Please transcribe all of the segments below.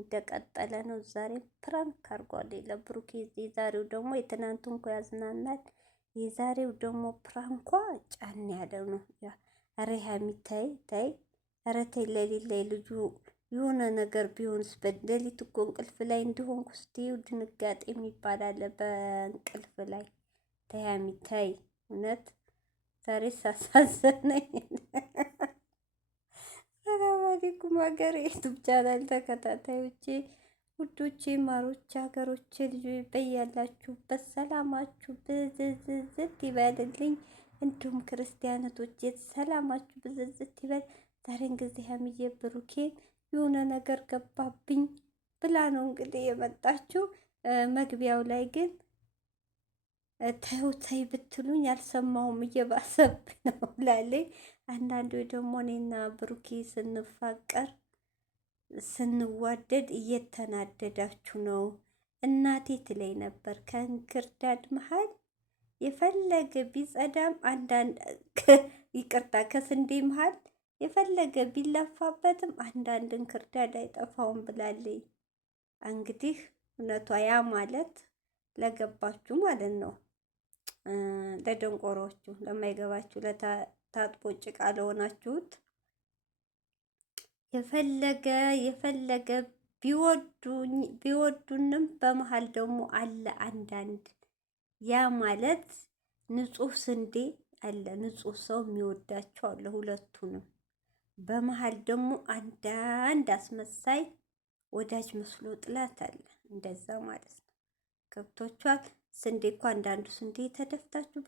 እንደቀጠለ ነው። ዛሬ ፕራንክ አርጓል ለብሩኬ። የዛሬው ደግሞ የትናንቱ እንኳ ያዝናናል። የዛሬው ደግሞ ፕራንኳ ጫን ያለው ነው። ኧረ ሀይሚ ተይ ተይ፣ ኧረ ተይ ለሊት ላይ ልጁ የሆነ ነገር ቢሆንስ? በሌሊት እኮ እንቅልፍ ላይ እንዲሆንኩ ስትይው ድንጋጤ የሚባል አለ በእንቅልፍ ላይ። ተይ ሀይሚ ተይ፣ እውነት ዛሬ ሳሳዘነኝ። ሰላም አለይኩም ሀገር የዩቱብ ቻናል ተከታታዮቼ ውዶቼ፣ ማሮቼ፣ ሀገሮቼ ልጆች በያላችሁበት ሰላማችሁ ብዝዝዝት ይበልልኝ። እንዲሁም ክርስቲያኖቶቼ ሰላማችሁ ብዝዝት ይበል። ዛሬን ጊዜ ሀይሚዬ ብሩኬ የሆነ ነገር ገባብኝ ብላ ነው እንግዲህ የመጣችው። መግቢያው ላይ ግን ተው ተይ ብትሉኝ አልሰማሁም፣ እየባሰብኝ ነው ብላለች። አንዳንዱ ደግሞ እኔና ብሩኬ ስንፋቀር ስንዋደድ እየተናደዳችሁ ነው እናቴ ትለኝ ነበር። ከእንክርዳድ መሀል የፈለገ ቢጸዳም አንዳንድ ይቅርታ፣ ከስንዴ መሀል የፈለገ ቢለፋበትም አንዳንድ እንክርዳድ አይጠፋውም ብላለች። እንግዲህ እውነቷ ያ ማለት ለገባችሁ ማለት ነው። ለደንቆሮቹ ለማይገባችሁ ለታጥቦ ጭቃ ለሆናችሁት የፈለገ ቢወዱንም በመሀል ደግሞ አለ አንዳንድ። ያ ማለት ንጹህ ስንዴ አለ፣ ንጹህ ሰው የሚወዳቸው አለ ሁለቱንም። በመሀል ደግሞ አንዳንድ አስመሳይ ወዳጅ መስሎ ጥላት አለ። እንደዛ ማለት ነው። ገብቶቿል። ስንዴ እኮ አንዳንዱ ስንዴ ተደፍታችሁ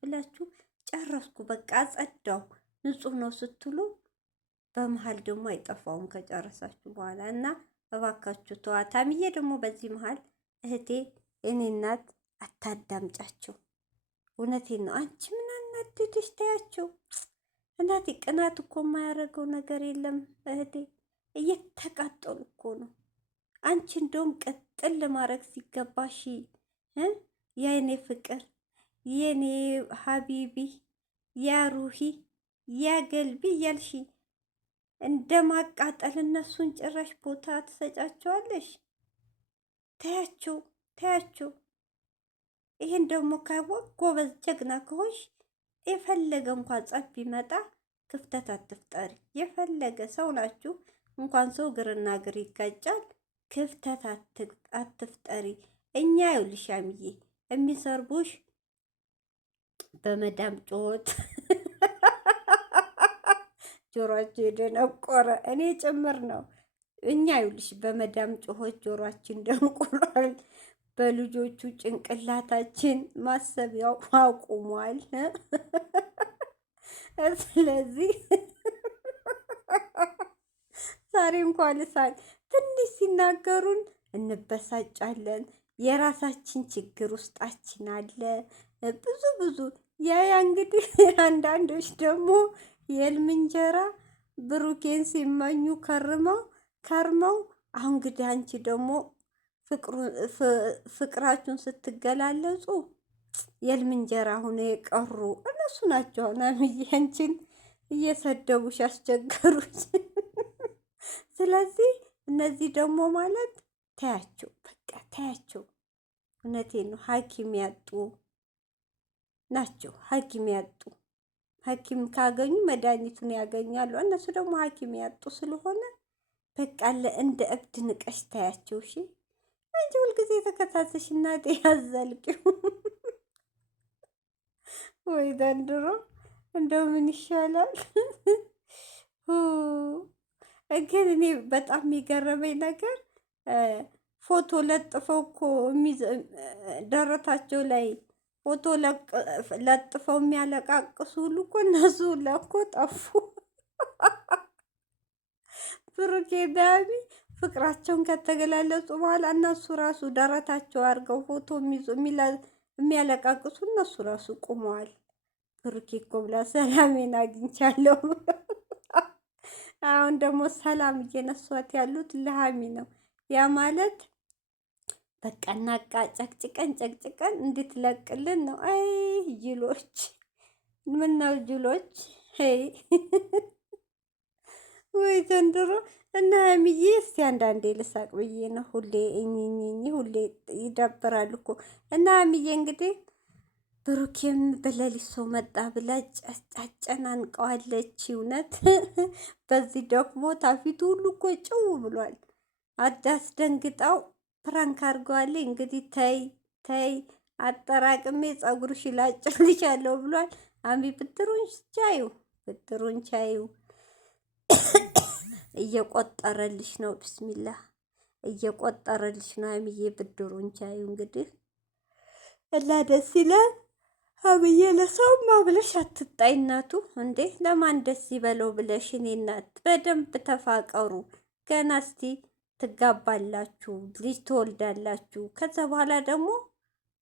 ብላችሁ ጨረስኩ በቃ አጸዳው ንጹህ ነው ስትሉ በመሀል ደግሞ አይጠፋውም ከጨረሳችሁ በኋላ። እና እባካችሁ ተዋት። ሀይሚዬ ደግሞ በዚህ መሀል እህቴ እኔ እናት አታዳምጫቸው። እውነቴን ነው። አንቺ ምን አናደደሽ? ታያቸው እናቴ። ቅናት እኮ የማያደርገው ነገር የለም እህቴ። እየተቃጠሉ እኮ ነው። አንቺ እንደውም ቀጥል ለማድረግ ሲገባሽ የኔ ፍቅር፣ የኔ ሀቢቢ፣ ያ ሩሂ፣ ያ ገልቢ እያልሽ እንደ ማቃጠል እነሱን ጭራሽ ቦታ ትሰጫቸዋለሽ። ታያቸው ታያቸው። ይሄን ደግሞ ካወቅ ጎበዝ ጀግና ከሆንሽ የፈለገ እንኳን ጸብ ቢመጣ ክፍተት አትፍጠሪ። የፈለገ ሰው ናችሁ እንኳን ሰው እግርና እግር ይጋጫል። ክፍተት አትፍጠሪ። እኛ ይኸውልሽ ሀይሚዬ የሚሰርቡሽ በመዳም ጮት ጆሮአቸው የደነቆረ እኔ ጭምር ነው። እኛ ይኸውልሽ በመዳም ጮሆች ጆሮአችን ደንቁሯል። በልጆቹ ጭንቅላታችን ማሰቢያው አቁሟል። ስለዚህ ዛሬ እንኳን ልሳን ትንሽ ሲናገሩን እንበሳጫለን። የራሳችን ችግር ውስጣችን አለ ብዙ። ያ እንግዲህ አንዳንዶች ደግሞ የህልም እንጀራ ብሩኬን ሲመኙ ከርመው አሁን እንግዲህ አንቺ ደግሞ ፍቅራችሁን ስትገላለጹ የህልም እንጀራ ሆነ የቀሩ እነሱ ናቸው። ሀይሚዬ አንቺን እየሰደቡሽ ያስቸገሩሽ። ስለዚህ እነዚህ ደግሞ ማለት ታያቸው፣ በቃ ታያቸው። እውነቴን ነው። ሐኪም ያጡ ናቸው። ሐኪም ያጡ ሐኪም ካገኙ መድኃኒቱን ያገኛሉ። እነሱ ደግሞ ሐኪም ያጡ ስለሆነ በቃ እንደ እብድ ንቀሽ ታያቸው። እሺ አንቺ ሁልጊዜ ተከታተሽ እናቴ ያዘልቂው። ወይ ዘንድሮ እንደው ምን ይሻላል? ግን እኔ በጣም የሚገረመኝ ነገር ፎቶ ለጥፈው እኮ ደረታቸው ላይ ፎቶ ለጥፈው የሚያለቃቅሱ ሁሉ እኮ እነሱ ለኮ ጠፉ። ብሩኬ ዳቢ ፍቅራቸውን ከተገላለጹ በኋላ እነሱ ራሱ ደረታቸው አድርገው ፎቶ የሚያለቃቅሱ እነሱ ራሱ ቁመዋል። ብሩኬ እኮ ብላ ሰላሜን አግኝቻለሁ። አሁን ደግሞ ሰላም እየነሷት ያሉት ለሀሚ ነው። ያ ማለት በቃ እናቃ ጨቅጭቀን እንድትለቅልን ነው። አይ ጅሎች፣ ምነው ጅሎች። ወይ ዘንድሮ እና ሀይሚዬ እስቲ አንዳንዴ ልሳቅ ብዬ ነው። ሁሌ እኝኝኝ ሁሌ ይደብራል እኮ እና ሀይሚዬ እንግዲህ ብሩኬም በሌሊት ሰው መጣ ብላ አጨናንቀዋለች። እውነት በዚህ ደግሞ ታፊቱ ሁሉ እኮ ጭው ብሏል። አዳስደንግጣው ፕራንክ አድርገዋለች። እንግዲህ ተይ ተይ አጠራቅሜ ፀጉርሽ ላጭልሻለሁ ብሏል። አሚ ብድሩን ቻዩ፣ ብድሩን ቻዩ። እየቆጠረልሽ ነው። ብስሚላህ እየቆጠረልሽ ነው። አሚዬ ብድሩን ቻዩ። እንግዲህ እና ደስ ይላል። አብዬ ለሰውማ ብለሽ አትጣይ እናቱ እንዴ! ለማን ደስ ይበለው ብለሽ እኔ እናት በደንብ ተፋቀሩ። ገና እስቲ ትጋባላችሁ፣ ልጅ ትወልዳላችሁ። ከዛ በኋላ ደግሞ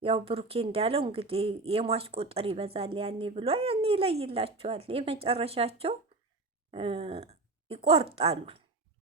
ያው ብሩኬ እንዳለው እንግዲህ የሟች ቁጥር ይበዛል ያኔ ብሎ ያኔ ይለይላችኋል። የመጨረሻቸው ይቆርጣሉ።